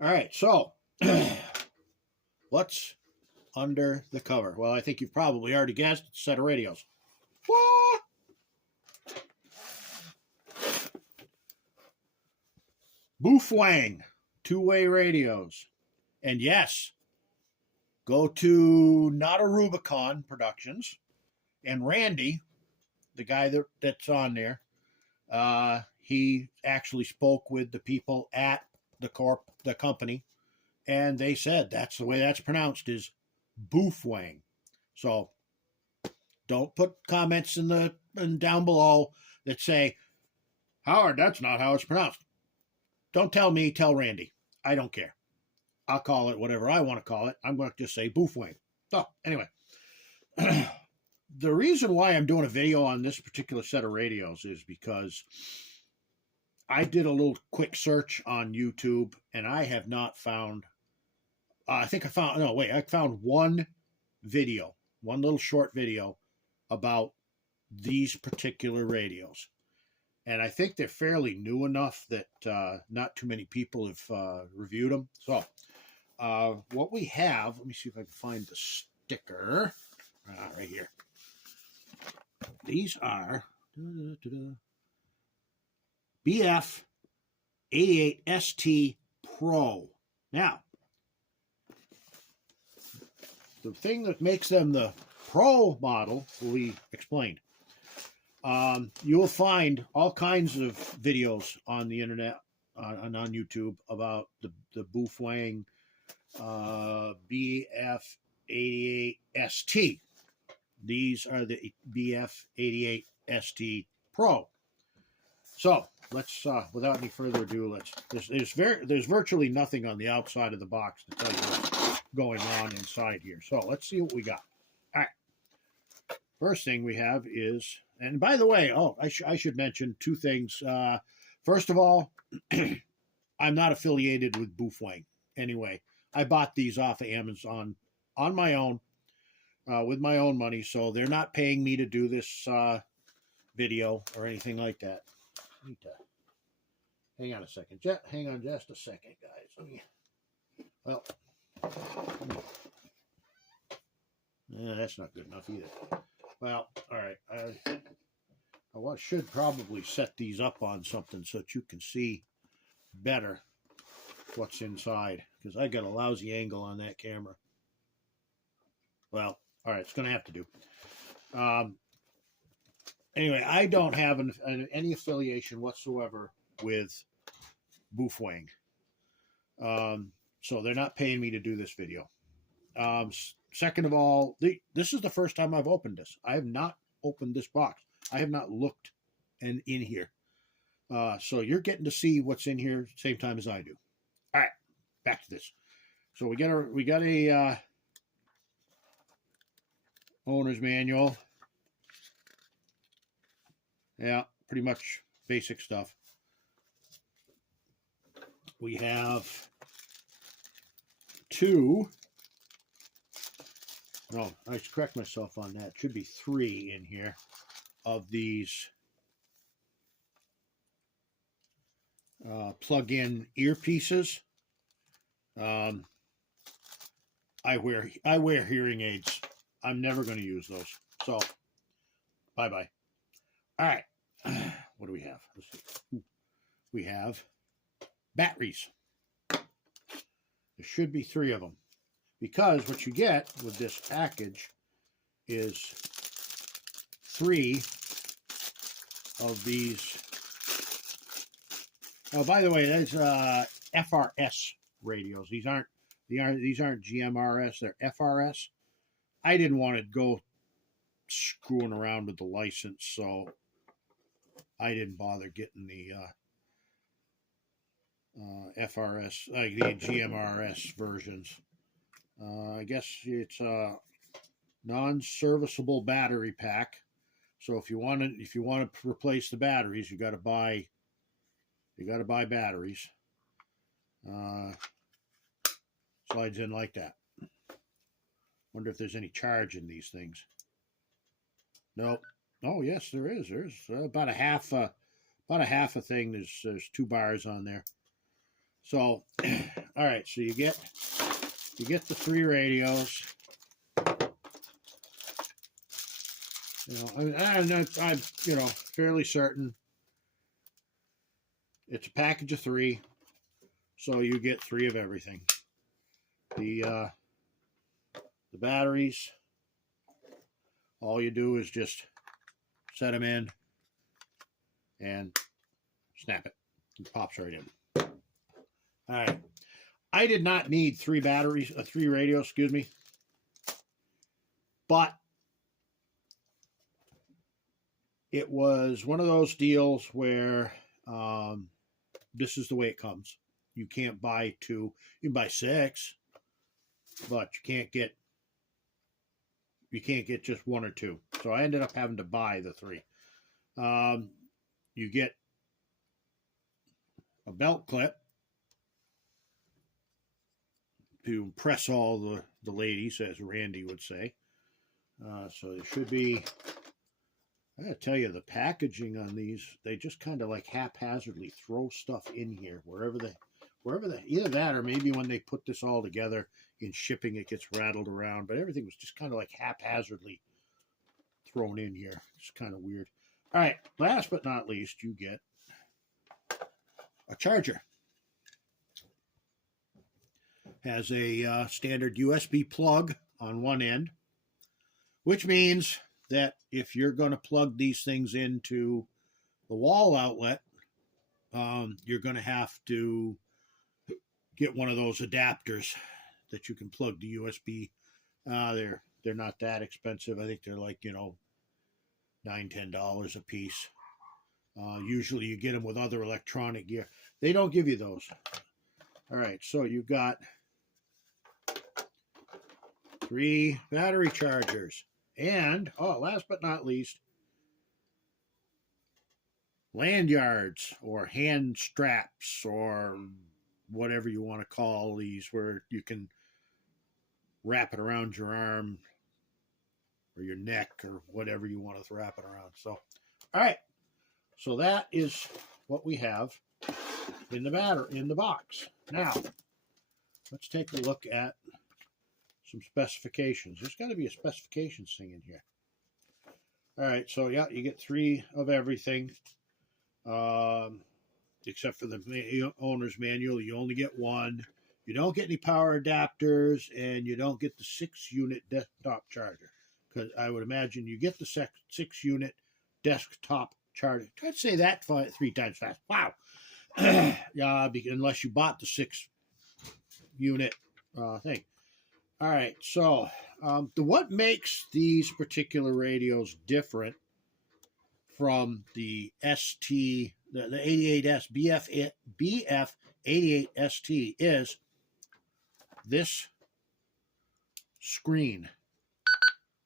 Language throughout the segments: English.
All right, so what's under the cover? Well, I think you've probably already guessed. It's a set of radios. What? Baofeng two-way radios. And yes, go to Not a Rubicon Productions. And Randy, the guy that's on there, he actually spoke with the people at the company, and they said that's the way that's pronounced, is Baofeng. So don't put comments down below that say, Howard, that's not how it's pronounced. Don't tell me, tell Randy. I don't care. I'll call it whatever I want to call it. I'm going to just say Baofeng. So anyway, the reason why I'm doing a video on this particular set of radios is because I did a little quick search on YouTube, and I have not found, I found one video, one little short video about these particular radios. And I think they're fairly new enough that not too many people have reviewed them. So what we have, let me see if I can find the sticker. Right here. These are BF-88ST Pro. Now, the thing that makes them the Pro model will be explained. You will find all kinds of videos on the internet and on YouTube about the Baofeng BF-88ST. These are the BF-88ST Pro. So let's, without any further ado, there's virtually nothing on the outside of the box to tell you what's going on inside here. So let's see what we got. All right. First thing we have is, and by the way, I should mention two things. First of all, I'm not affiliated with Baofeng. Anyway, I bought these off of Amazon on my own, with my own money, so they're not paying me to do this video or anything like that. I need to hang on a second. Hang on just a second, guys. That's not good enough either. Well, all right. I should probably set these up on something so that you can see better what's inside, because I got a lousy angle on that camera. Well, all right, it's going to have to do. Anyway, I don't have any affiliation whatsoever with Baofeng. So they're not paying me to do this video. Second of all, this is the first time I've opened this. I have not opened this box. I have not looked in here. So you're getting to see what's in here at the same time as I do. All right, back to this. So we got a owner's manual. Yeah, pretty much basic stuff. We have two. No, I should correct myself on that. It should be three in here of these plug-in earpieces. I wear hearing aids. I'm never going to use those. So, bye-bye. All right. What do we have? Let's see. We have batteries. There should be three of them, because what you get with this package is three of these. Oh, by the way, that's FRS radios. These aren't GMRS. They're FRS. I didn't want to go screwing around with the license, so I didn't bother getting the FRS, like the GMRS versions. I guess it's a non-serviceable battery pack. So if you want to replace the batteries, you got to buy batteries. Slides in like that. Wonder if there's any charge in these things. Nope. Oh yes, there is. There's about a half a thing. There's 2 bars on there. So, all all right, so you get the 3 radios. I'm fairly certain it's a package of 3, so you get 3 of everything. The batteries, all you do is just set them in and snap it. It pops right in. All right. I did not need 3 batteries, 3 radios, excuse me. But it was one of those deals where this is the way it comes. You can't buy 2. You can buy 6, but you can't get just 1 or 2. So I ended up having to buy the 3. You get a belt clip to impress all the ladies, as Randy would say. So there should be, I gotta tell you, the packaging on these, they just kind of like haphazardly throw stuff in here wherever they, either that or maybe when they put this all together in shipping, it gets rattled around. But everything was just kind of like haphazardly thrown in here. It's kind of weird. All right, last but not least, you get a charger. Has a standard USB plug on one end, which means that if you're going to plug these things into the wall outlet, you're going to have to get one of those adapters that you can plug the USB. They're not that expensive. I think they're like, $9-10 a piece. Usually you get them with other electronic gear. They don't give you those. All right, so you've got 3 battery chargers. And, last but not least, lanyards or hand straps or whatever you want to call these, where you can wrap it around your arm or your neck or whatever you want to wrap it around. So, all right. So that is what we have in the box. Now, let's take a look at some specifications. There's got to be a specifications thing in here. All right, so yeah, you get 3 of everything, except for the owner's manual. You only get 1. You don't get any power adapters, and you don't get the 6-unit desktop charger. Because I would imagine you get the 6-unit desktop charger. Try to say that 3 times fast. Wow. Unless you bought the 6-unit thing. All right, so what makes these particular radios different from the ST, the 88S BF-88ST is this screen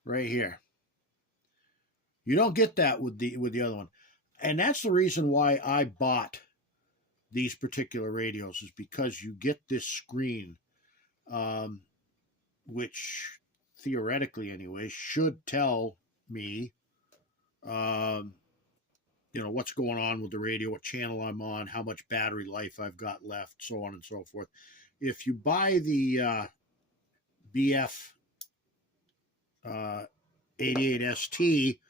right here. You don't get that with the other one, and that's the reason why I bought these particular radios, is because you get this screen. Which theoretically anyway should tell me what's going on with the radio, what channel I'm on, how much battery life I've got left, so on and so forth. If you buy the BF-88ST,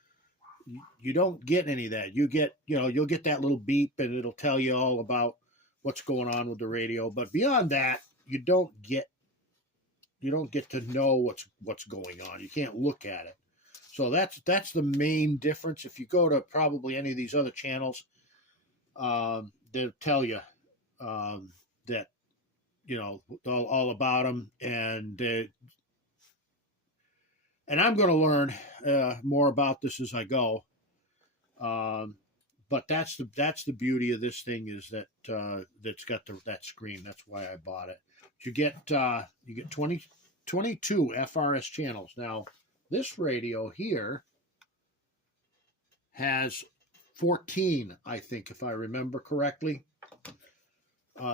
you don't get any of that. You get, you'll get that little beep and it'll tell you all about what's going on with the radio, but beyond that, you don't get to know what's going on. You can't look at it. So that's the main difference. If you go to probably any of these other channels, they'll tell you that all about them, and I'm going to learn more about this as I go. But that's the beauty of this thing, is that that's got that screen. That's why I bought it. You get 22 FRS channels. Now, this radio here has 14, I think, if I remember correctly.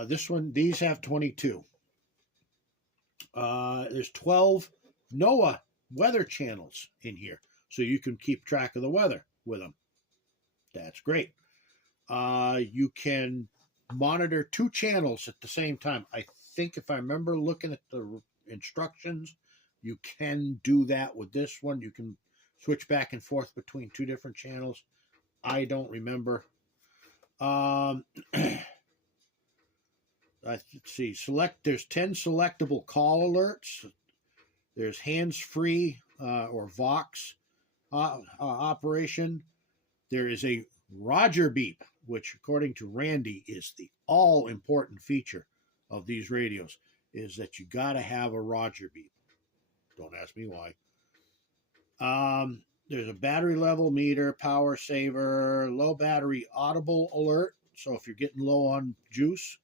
These have 22. There's 12 NOAA weather channels in here, so you can keep track of the weather with them. That's great. You can monitor 2 channels at the same time. I think if I remember looking at the instructions, you can do that with this one. You can switch back and forth between two different channels. I don't remember. Let's see. There's 10 selectable call alerts. There's hands-free or Vox operation. There is a Roger beep, which according to Randy is the all-important feature of these radios, is that you got to have a Roger beep. Don't ask me why. There's a battery level meter, power saver, low battery audible alert. So if you're getting low on juice,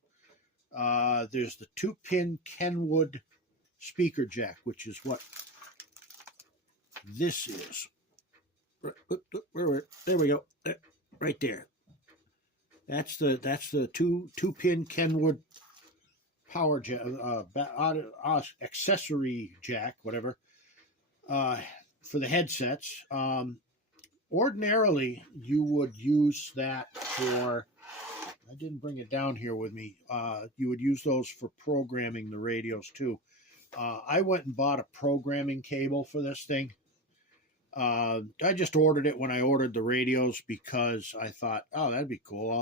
there's the 2-pin Kenwood speaker jack, which is what this is. There we go, right there. That's the two-pin Kenwood power jack, accessory jack, whatever, for the headsets. Ordinarily, you would use that for. I didn't bring it down here with me. You would use those for programming the radios too. I went and bought a programming cable for this thing. I just ordered it when I ordered the radios because I thought, oh, that'd be cool.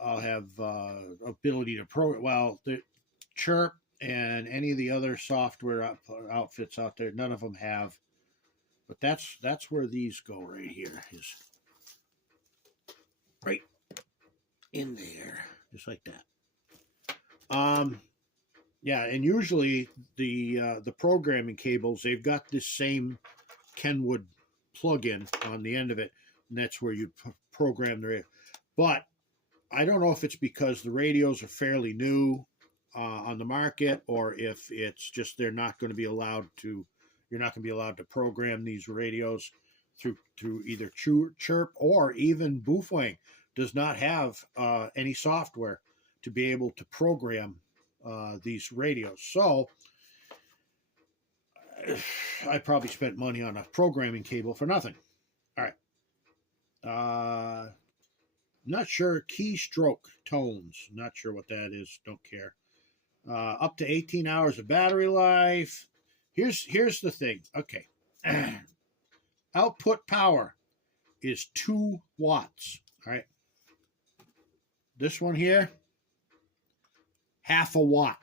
I'll have ability to program. Well, the Chirp and any of the other software outfits out there, none of them have. But that's where these go right here. Is right in there, just like that. Yeah, and usually the programming cables, they've got this same Kenwood plug-in on the end of it, and that's where you program the radio. But I don't know if it's because the radios are fairly new on the market, or if it's just you're not going to be allowed to program these radios through either Chirp, or even Baofeng does not have any software to be able to program these radios. So I probably spent money on a programming cable for nothing. All right. Not sure. Keystroke tones. Not sure what that is. Don't care. Up to 18 hours of battery life. Here's the thing. Okay. Output power is 2 watts. All right. This one here, half a watt.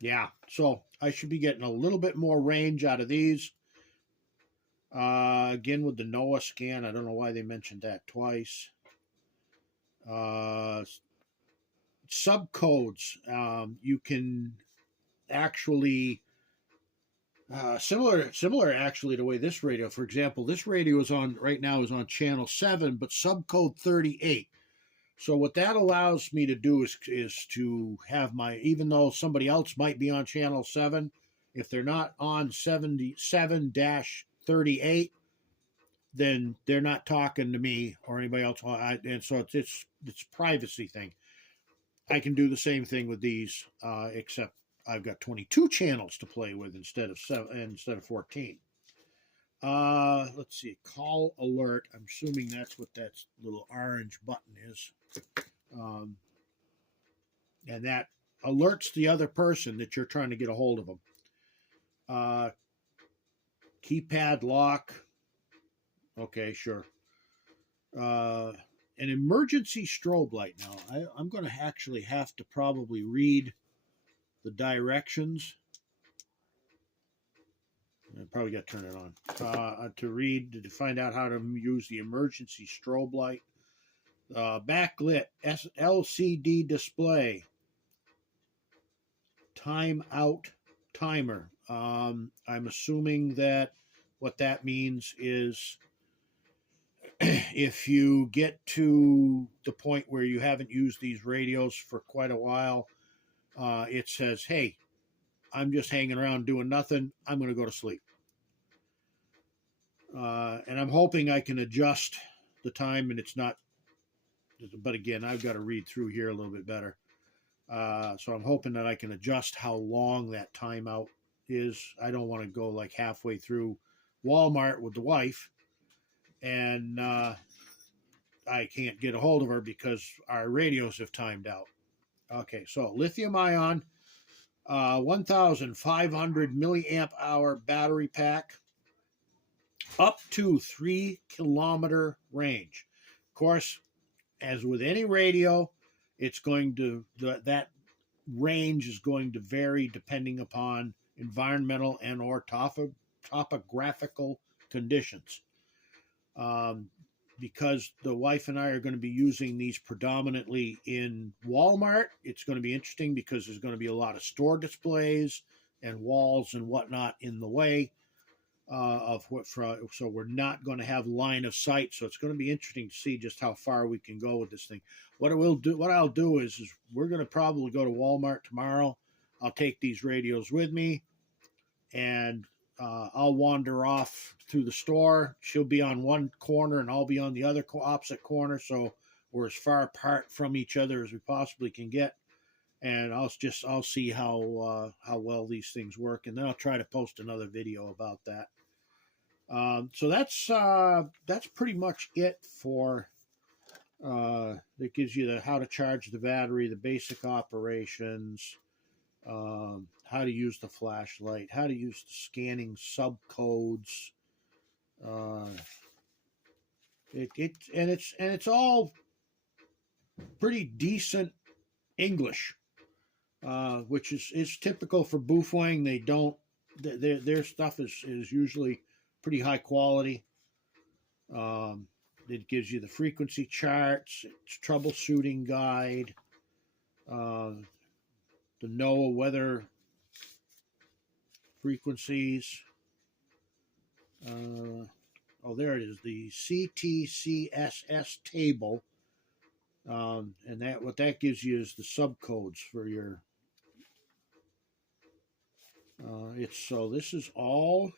Yeah, so I should be getting a little bit more range out of these. Again, with the NOAA scan, I don't know why they mentioned that twice. Subcodes, you can actually similar actually to the way this radio, for example, this radio is on right now is on channel 7, but subcode 38. So what that allows me to do is to have even though somebody else might be on channel 7, if they're not on 77-38, then they're not talking to me or anybody else. And so it's privacy thing. I can do the same thing with these, except I've got 22 channels to play with instead of 14. Let's see, call alert. I'm assuming that's what that little orange button is. And that alerts the other person that you're trying to get a hold of them. Keypad lock. Okay, sure. An emergency strobe light. Now, I'm going to actually have to probably read the directions. I probably got to turn it on to find out how to use the emergency strobe light. Backlit LCD display. Timeout timer. I'm assuming that what that means is if you get to the point where you haven't used these radios for quite a while, it says, hey, I'm just hanging around doing nothing. I'm going to go to sleep. And I'm hoping I can adjust the time, and it's not, but again, I've got to read through here a little bit better. So I'm hoping that I can adjust how long that timeout is. I don't want to go like halfway through Walmart with the wife, and I can't get a hold of her because our radios have timed out. Okay, so lithium ion, 1,500 milliamp hour battery pack, up to 3 kilometer range. Of course, as with any radio, it's going to that range is going to vary depending upon environmental and or topographical conditions. Because the wife and I are going to be using these predominantly in Walmart, it's going to be interesting because there's going to be a lot of store displays and walls and whatnot in the way of what. So we're not going to have line of sight. So it's going to be interesting to see just how far we can go with this thing. What I'll do is we're going to probably go to Walmart tomorrow. I'll take these radios with me, and I'll wander off through the store. She'll be on one corner and I'll be on the other opposite corner, so we're as far apart from each other as we possibly can get. And I'll see how well these things work, and then I'll try to post another video about that. So that's pretty much it for. That gives you how to charge the battery, the basic operations. How to use the flashlight, how to use the scanning subcodes. It's all pretty decent English, which is typical for Baofeng. They don't their stuff is usually pretty high quality. It gives you the frequency charts, it's troubleshooting guide, the NOAA weather frequencies. There it is, the CTCSS table, and what that gives you is the subcodes for your. This is all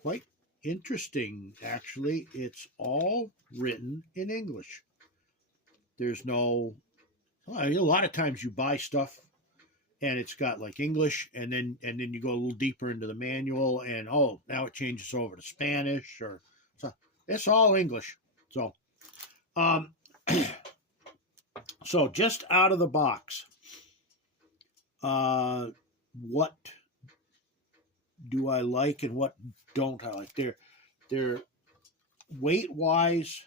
quite interesting. Actually, it's all written in English. There's no. A lot of times you buy stuff and it's got like English, and then you go a little deeper into the manual, and now it changes over to Spanish, or so. It's all English. So, so just out of the box, what do I like and what don't I like? They're weight wise,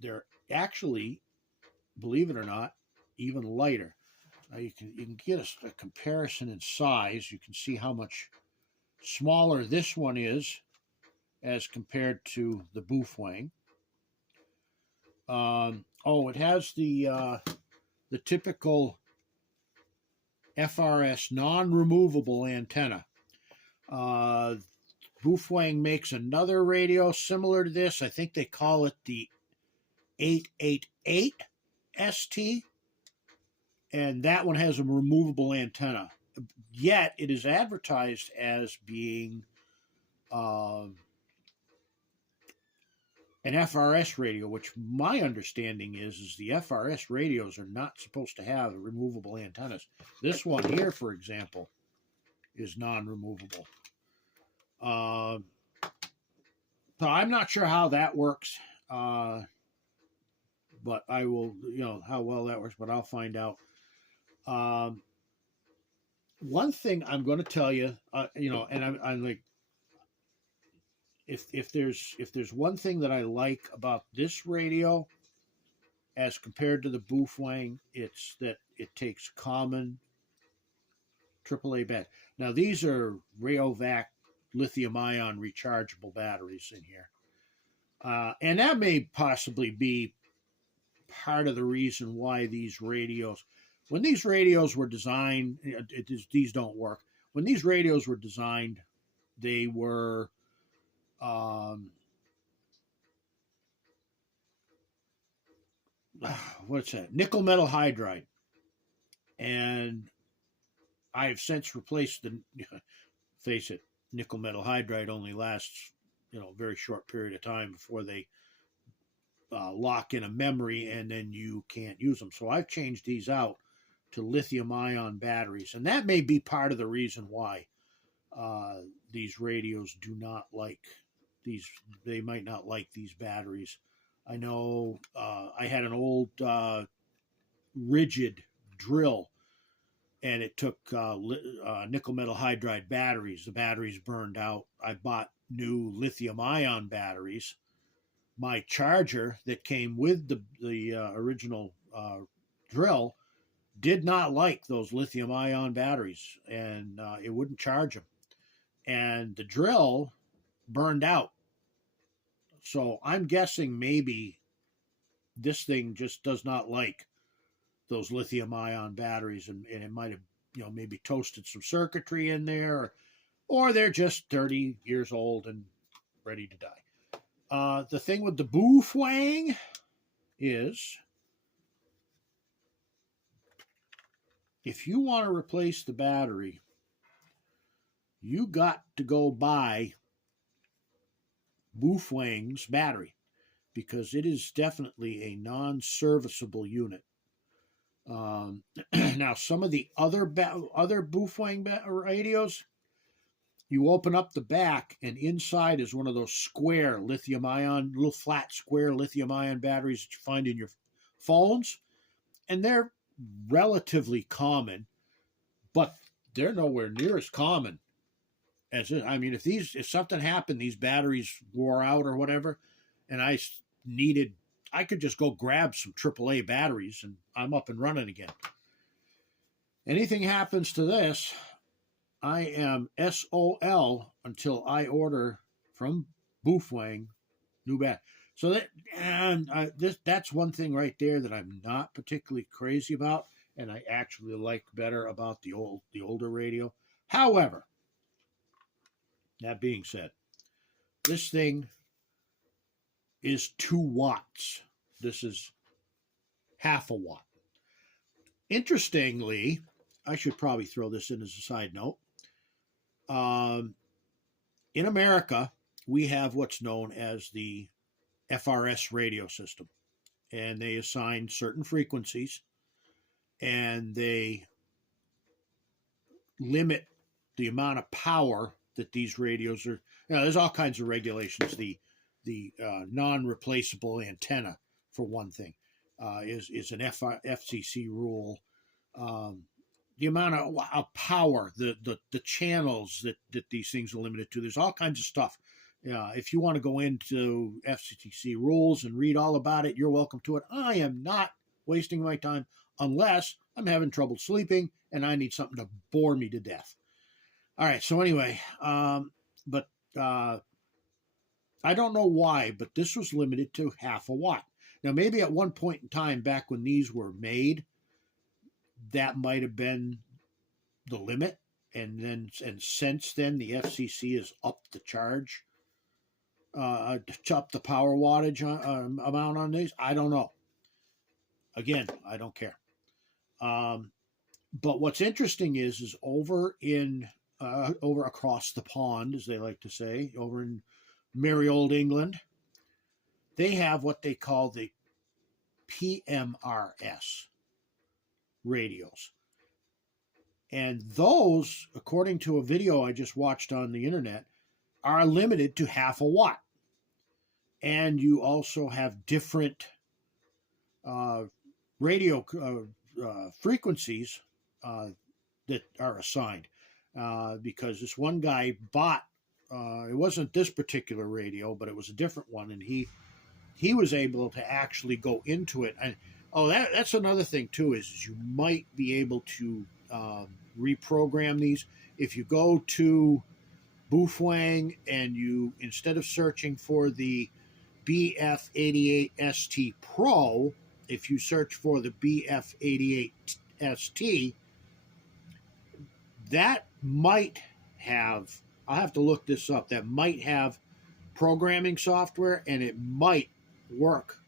they're actually, believe it or not, even lighter. Now you can get a comparison in size. You can see how much smaller this one is as compared to the Baofeng. It has the typical FRS non-removable antenna. Baofeng makes another radio similar to this. I think they call it the 888ST. And that one has a removable antenna. Yet it is advertised as being an FRS radio, which my understanding is the FRS radios are not supposed to have removable antennas. This one here, for example, is non-removable. So I'm not sure how that works, but I will, how well that works, but I'll find out. One thing I'm going to tell you, and I'm like, if there's one thing that I like about this radio as compared to the Baofeng, it's that it takes common AAA batteries. Now these are Rayovac lithium-ion rechargeable batteries in here, and that may possibly be part of the reason why these radios. When these radios were designed, these don't work. When these radios were designed, they were what's that? Nickel metal hydride. And I've since replaced face it, nickel metal hydride only lasts, a very short period of time before they lock in a memory and then you can't use them. So I've changed these out to lithium-ion batteries, and that may be part of the reason why these radios do not like these. They might not like these batteries. I know I had an old rigid drill, and it took nickel metal hydride batteries. The batteries burned out. I bought new lithium ion batteries. My charger that came with the original drill did not like those lithium ion batteries, and it wouldn't charge them. And the drill burned out. So I'm guessing maybe this thing just does not like those lithium ion batteries, and it might have, maybe toasted some circuitry in there, or they're just 30 years old and ready to die. The thing with the Baofeng is, if you want to replace the battery, you got to go buy Baofeng's battery, because it is definitely a non-serviceable unit. Now, some of the other Baofeng radios, you open up the back, and inside is one of those square lithium-ion, little flat square lithium-ion batteries that you find in your phones, and they're relatively common, but they're nowhere near as common as it. I mean, if something happened, these batteries wore out or whatever, and I could just go grab some AAA batteries and I'm up and running again. Anything happens to this, I am SOL until I order from Baofeng new battery. So that's one thing right there that I'm not particularly crazy about, and I actually like better about the older radio. However, that being said, this thing is 2 watts. This is half a watt. Interestingly, I should probably throw this in as a side note. In America, we have what's known as the FRS radio system, and they assign certain frequencies, and they limit the amount of power that these radios are. There's all kinds of regulations. The non-replaceable antenna, for one thing, is an FCC rule. The amount of power, the channels that these things are limited to. There's all kinds of stuff. If you want to go into FCC rules and read all about it, you're welcome to it. I am not wasting my time unless I'm having trouble sleeping and I need something to bore me to death. All right, so anyway, but I don't know why, but this was limited to half a watt. Now, maybe at one point in time back when these were made, that might have been the limit, and since then the FCC has upped the charge, up the power wattage amount on these. I don't know. Again, I don't care. But what's interesting is over across the pond, as they like to say, over in merry old England, they have what they call the PMRS radios. And those, according to a video I just watched on the internet, are limited to half a watt. And you also have different radio frequencies that are assigned. Because this one guy bought, it wasn't this particular radio, but it was a different one, and he was able to actually go into it. And that's another thing too, is you might be able to reprogram these. If you go to Baofeng and you, instead of searching for the BF-88ST Pro, if you search for the BF-88ST, that might have, I'll have to look this up, that might have programming software, and it might work,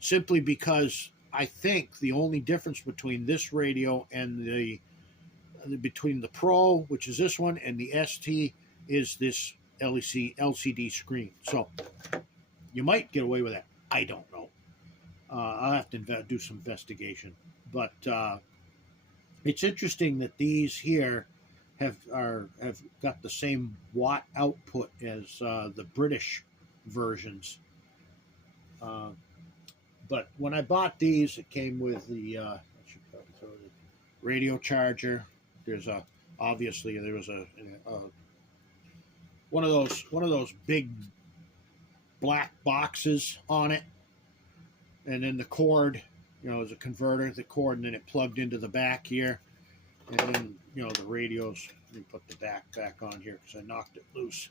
simply because I think the only difference between this radio and between the Pro, which is this one, and the ST is this LCD screen. So you might get away with that. I don't know. I'll have to do some investigation. But it's interesting that these here have got the same watt output as the British versions. But when I bought these, it came with the I should probably throw it. radio charger. There's a obviously there was a one of those big black boxes on it, and then the cord, you know, is a converter, the cord, and then it plugged into the back here, and then, you know, the radios. Let me put the back on here because I knocked it loose,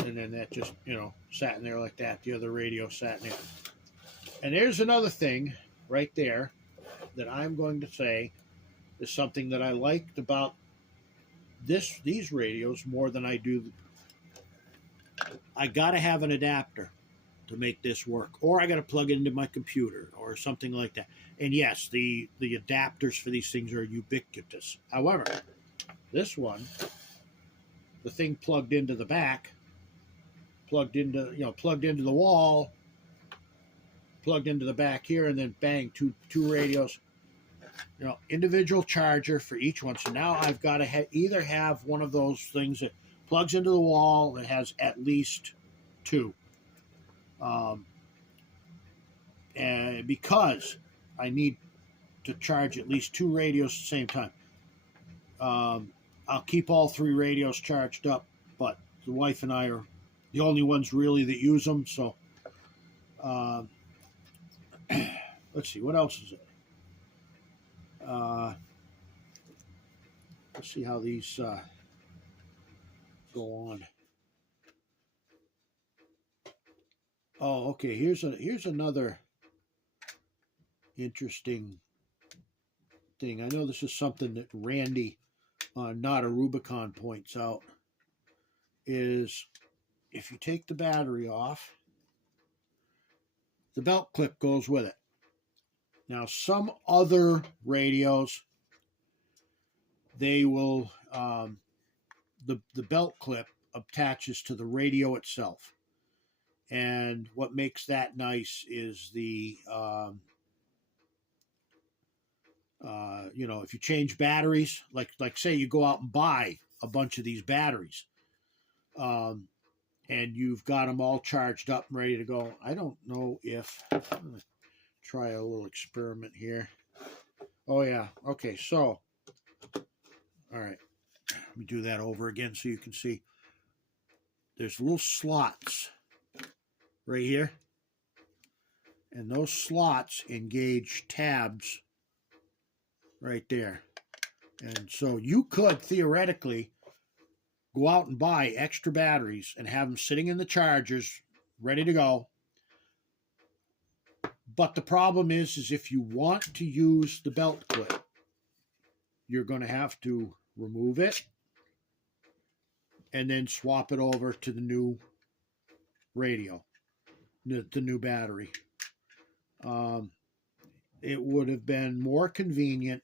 and then that just, you know, sat in there like that. The other radio sat in there, and there's another thing right there that I'm going to say is something that I liked about these radios more than I do. I gotta have an adapter to make this work, or I gotta plug it into my computer or something like that. And yes, the adapters for these things are ubiquitous. However, this one, the thing plugged into the back, plugged into the wall, plugged into the back here, and then bang, two radios. You know, individual charger for each one. So now I've got to either have one of those things that plugs into the wall that has at least two. And because I need to charge at least two radios at the same time. I'll keep all three radios charged up, but the wife and I are the only ones really that use them. So let's see, what else is it? Let's see how these go on. Oh, okay. Here's another interesting thing. I know this is something that Randy, not a Rubicon, points out. Is if you take the battery off, the belt clip goes with it. Now, some other radios, they will, the belt clip attaches to the radio itself. And what makes that nice is the, you know, if you change batteries, like say you go out and buy a bunch of these batteries, and you've got them all charged up and ready to go. I don't know if, I'm gonna try a little experiment here. Oh yeah, okay, so, all right, let me do that over again so you can see. There's little slots right here, and those slots engage tabs right there. And so you could theoretically go out and buy extra batteries and have them sitting in the chargers ready to go. But the problem is if you want to use the belt clip, you're going to have to remove it and then swap it over to the new radio, the new battery. It would have been more convenient,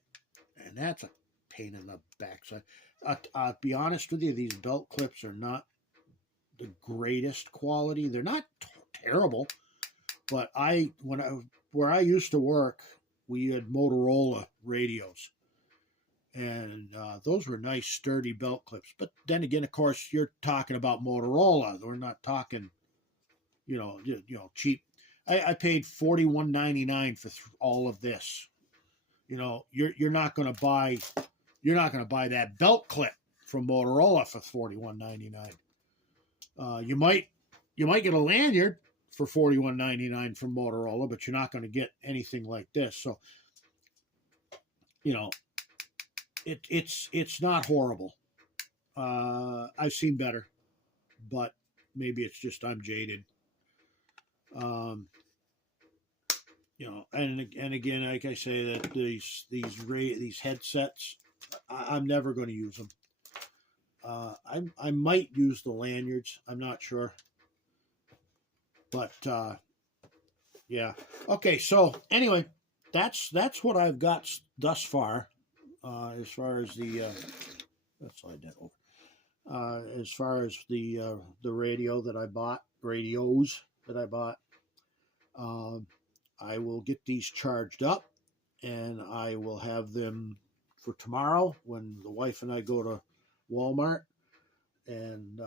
and that's a pain in the backside. I'll be honest with you, these belt clips are not the greatest quality. They're not terrible, but where I used to work, we had Motorola radios, and those were nice, sturdy belt clips. But then again, of course, you're talking about Motorola. We're not talking, you know, cheap. I paid $41.99 for all of this. You know, you're not going to buy that belt clip from Motorola for $41.99. You might get a lanyard for $41.99 from Motorola, but you're not going to get anything like this. So, you know, it's not horrible. I've seen better, but maybe it's just I'm jaded. You know, and again, like I say, that these headsets, I'm never going to use them. I might use the lanyards. I'm not sure, but yeah. Okay, so anyway, that's what I've got thus far. As far as the let's slide that over. As far as the radios that I bought. I will get these charged up, and I will have them for tomorrow when the wife and I go to Walmart, and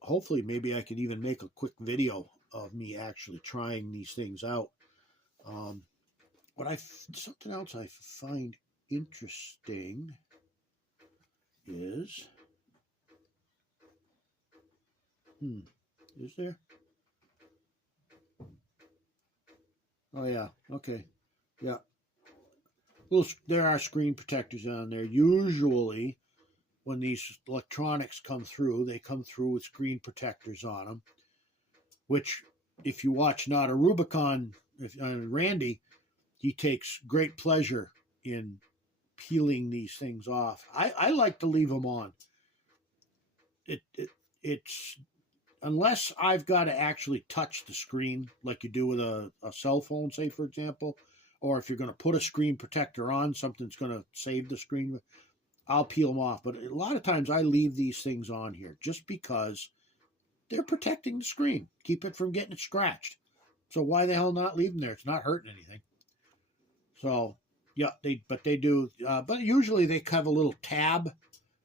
hopefully maybe I can even make a quick video of me actually trying these things out. Something else I find interesting is, is there? Oh yeah, okay, yeah. Well, there are screen protectors on there. Usually, when these electronics come through, they come through with screen protectors on them. Which, if you watch Not a Rubicon, Randy, he takes great pleasure in peeling these things off. I like to leave them on. It's unless I've got to actually touch the screen like you do with a cell phone, say, for example, or if you're going to put a screen protector on, something's going to save the screen, I'll peel them off. But a lot of times I leave these things on here just because they're protecting the screen, keep it from getting scratched. So why the hell not leave them there? It's not hurting anything. So yeah, they do. But usually they have a little tab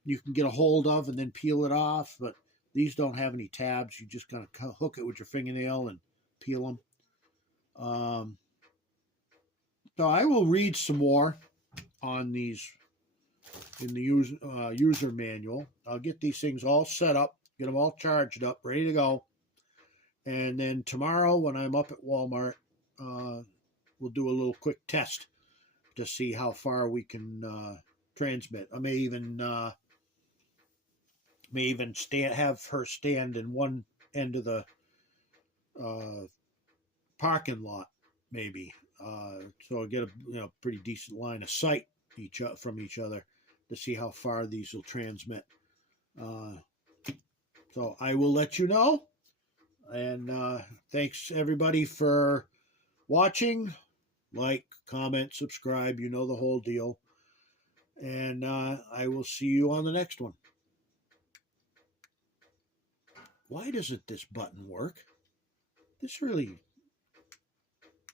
you can get a hold of and then peel it off. But these don't have any tabs. You just kind of hook it with your fingernail and peel them. So I will read some more on these in the user manual. I'll get these things all set up, get them all charged up, ready to go. And then tomorrow when I'm up at Walmart, we'll do a little quick test to see how far we can transmit. I may even have her stand in one end of the parking lot, maybe. So I'll get a pretty decent line of sight from each other to see how far these will transmit. So I will let you know. And thanks everybody for watching. Like, comment, subscribe. You know the whole deal. And I will see you on the next one. Why doesn't this button work? This really